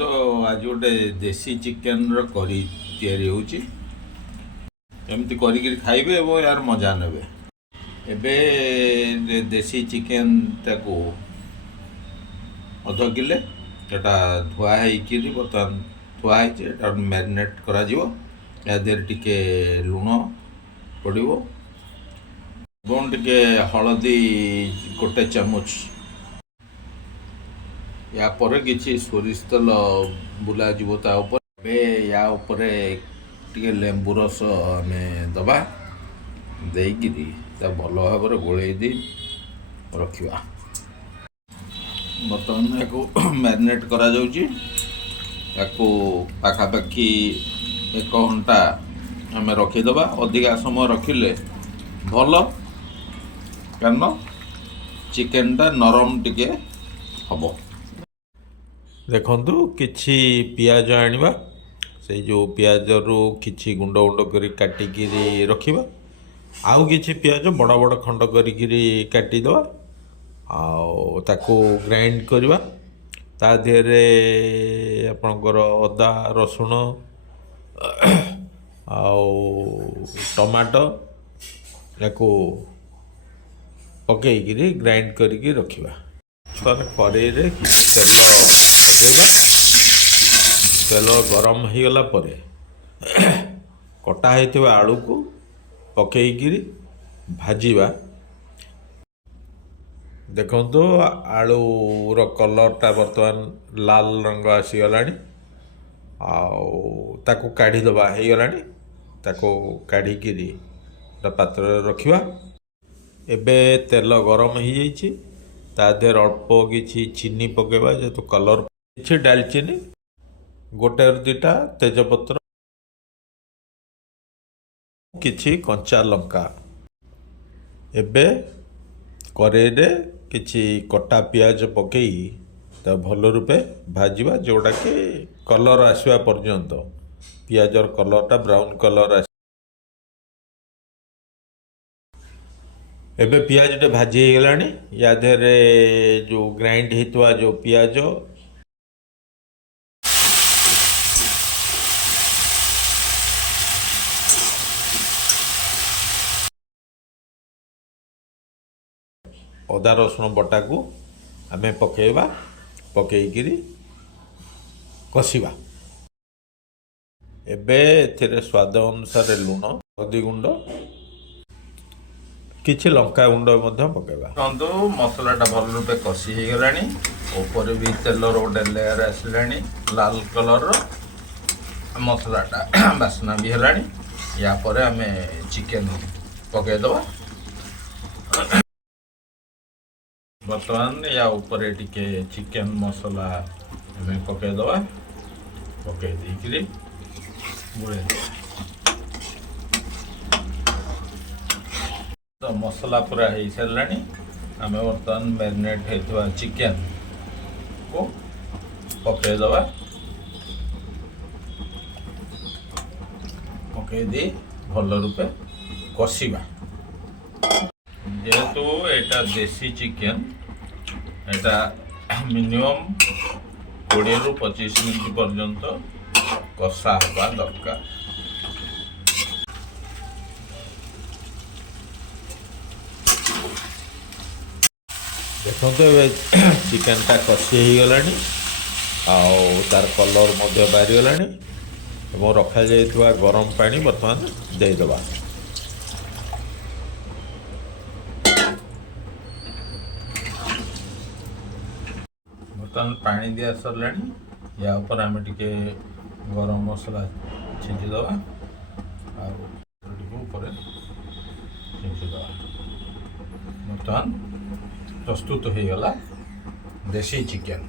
ଦେଖନ୍ତୁ ଆଜି ଗୋଟେ ଦେଶୀ ଚିକେନର କରି ତିଆରି ହେଉଛି। ଏମିତି କରିକିରି ଖାଇବେ ଏବଂ ଏହାର ମଜା ନେବେ। ଏବେ ଦେଶୀ ଚିକେନଟାକୁ ଅଧ କିଲେ ଏଟା ଧୁଆ ହେଇକିରି ବର୍ତ୍ତମାନ ଧୁଆ ହେଇଛି। ଏଟା ମ୍ୟାରିନେଟ୍ କରାଯିବ। ୟା ଦେହରେ ଟିକେ ଲୁଣ ପଡ଼ିବ ଏବଂ ଟିକେ ହଳଦୀ ଗୋଟେ ଚାମଚ। या पर किसी सोरिष तेल बुलाଯିବ ता ऊपर। ଏବେ या ଉପରେ ଟିକେ ଲେମ୍ବୁ ରସ ଆମେ ଦେବା, ଦେଇକିରି ତା ଭଲ ଭାବରେ ଗୋଳେଇ ଦେଇ ରଖିବା। ବର୍ତ୍ତମାନ ୟାକୁ ମ୍ୟାରିନେଟ୍ କରାଯାଉଛି। ୟାକୁ ପାଖାପାଖି 1 ଘଣ୍ଟା ଆମେ ରଖିଦେବା। ଅଧିକା ସମୟ ରଖିଲେ ଭଲ, କାରଣ ଚିକେନଟା ନରମ ଟିକେ ହେବ। ଦେଖନ୍ତୁ କିଛି ପିଆଜ ଆଣିବା, ସେଇ ଯେଉଁ ପିଆଜରୁ କିଛି ଗୁଣ୍ଡ ଗୁଣ୍ଡ କରି କାଟିକିରି ରଖିବା। ଆଉ କିଛି ପିଆଜ ବଡ଼ ବଡ଼ ଖଣ୍ଡ କରିକିରି କାଟିଦେବା, ଆଉ ତାକୁ ଗ୍ରାଇଣ୍ଡ କରିବା। ତା ଦେହରେ ଆପଣଙ୍କର ଅଦା ରସୁଣ ଆଉ ଟମାଟୋ ୟାକୁ ପକେଇକିରି ଗ୍ରାଇଣ୍ଡ କରିକି ରଖିବା। କଡ଼େଇରେ କିଛି ତେଲ ପକାଇବା। ତେଲ ଗରମ ହେଇଗଲା ପରେ କଟା ହେଇଥିବା ଆଳୁକୁ ପକେଇକିରି ଭାଜିବା। ଦେଖନ୍ତୁ ଆଳୁର କଲର୍ଟା ବର୍ତ୍ତମାନ ଲାଲ ରଙ୍ଗ ଆସିଗଲାଣି, ଆଉ ତାକୁ କାଢ଼ିଦେବା। ହେଇଗଲାଣି, ତାକୁ କାଢ଼ିକିରି ଗୋଟେ ପାତ୍ରରେ ରଖିବା। ଏବେ ତେଲ ଗରମ ହେଇଯାଇଛି, ତା ଦେହରେ ଅଳ୍ପ କିଛି ଚିନି ପକାଇବା ଯେହେତୁ କଲର୍। କିଛି ଡାଲଚିନି, 1ରୁ 2ଟା ତେଜପତ୍ର, କିଛି କଞ୍ଚା ଲଙ୍କା। ଏବେ କଡ଼େଇରେ କିଛି କଟା ପିଆଜ ପକାଇ ତା ଭଲ ରୂପେ ଭାଜିବା, ଯେଉଁଟାକି କଲର୍ ଆସିବା ପର୍ଯ୍ୟନ୍ତ। ପିଆଜର କଲର୍ଟା ବ୍ରାଉନ୍ କଲର୍ ଆସ। ଏବେ ପିଆଜଟା ଭାଜି ହେଇଗଲାଣି। ୟା ଦେହରେ ଯେଉଁ ଗ୍ରାଇଣ୍ଡ ହେଇଥିବା ଯେଉଁ ପିଆଜ, ଅଦା ରସୁଣ ବଟାକୁ ଆମେ ପକାଇବା। ପକାଇକିରି କଷିବା। ଏବେ ଏଥିରେ ସ୍ୱାଦ ଅନୁସାରେ ଲୁଣ, ହଳଦୀ ଗୁଣ୍ଡ, କିଛି ଲଙ୍କା ଗୁଣ୍ଡ ମଧ୍ୟ ପକାଇବା। ଦେଖନ୍ତୁ ମସଲାଟା ଭଲ ରୂପେ କଷି ହେଇଗଲାଣି। ଉପରେ ବି ତେଲର ଗୋଟେ ଲେୟାର ଆସିଲାଣି ଲାଲ କଲର୍ର। ମସଲାଟା ବାସ୍ନା ବି ହେଲାଣି। ୟା ପରେ ଆମେ ଚିକେନ ପକାଇଦେବା। ବର୍ତ୍ତମାନ ୟା ଉପରେ ଟିକେ ଚିକେନ ମସଲା ଆମେ ପକାଇଦେବା। ପକାଇ ଦେଇକିରି ଗୋଳେଇଦେବା। ତ ମସଲା ପୁରା ହେଇସାରିଲାଣି। ଆମେ ବର୍ତ୍ତମାନ ମ୍ୟାରିନେଟ୍ ହେଇଥିବା ଚିକେନକୁ ପକାଇଦେବା। ପକାଇ ଦେଇ ଭଲ ରୂପେ କଷିବା। ଯେହେତୁ ଏଇଟା ଦେଶୀ ଚିକେନ, ଏଇଟା ମିନିମମ୍ 20ରୁ 25 ମିନିଟ୍ ପର୍ଯ୍ୟନ୍ତ କଷା ହେବା ଦରକାର। ଦେଖନ୍ତୁ ଏବେ ଚିକେନଟା କଷି ହେଇଗଲାଣି, ଆଉ ତାର କଲର୍ ମଧ୍ୟ ବାହାରିଗଲାଣି ଏବଂ ରଖାଯାଇଥିବା ଗରମ ପାଣି ବର୍ତ୍ତମାନ ଦେଇଦେବା। ବର୍ତ୍ତମାନ ପାଣି ଦିଆ ସରିଲାଣି। ୟା ଉପରେ ଆମେ ଟିକେ ଗରମ ମସଲା ଛିଞ୍ଚିଦେବା, ଆଉ ଟିକେ ଉପରେ ଛିଞ୍ଚିଦେବା। ବର୍ତ୍ତମାନ ପ୍ରସ୍ତୁତ ହେଇଗଲା ଦେଶୀ ଚିକେନ।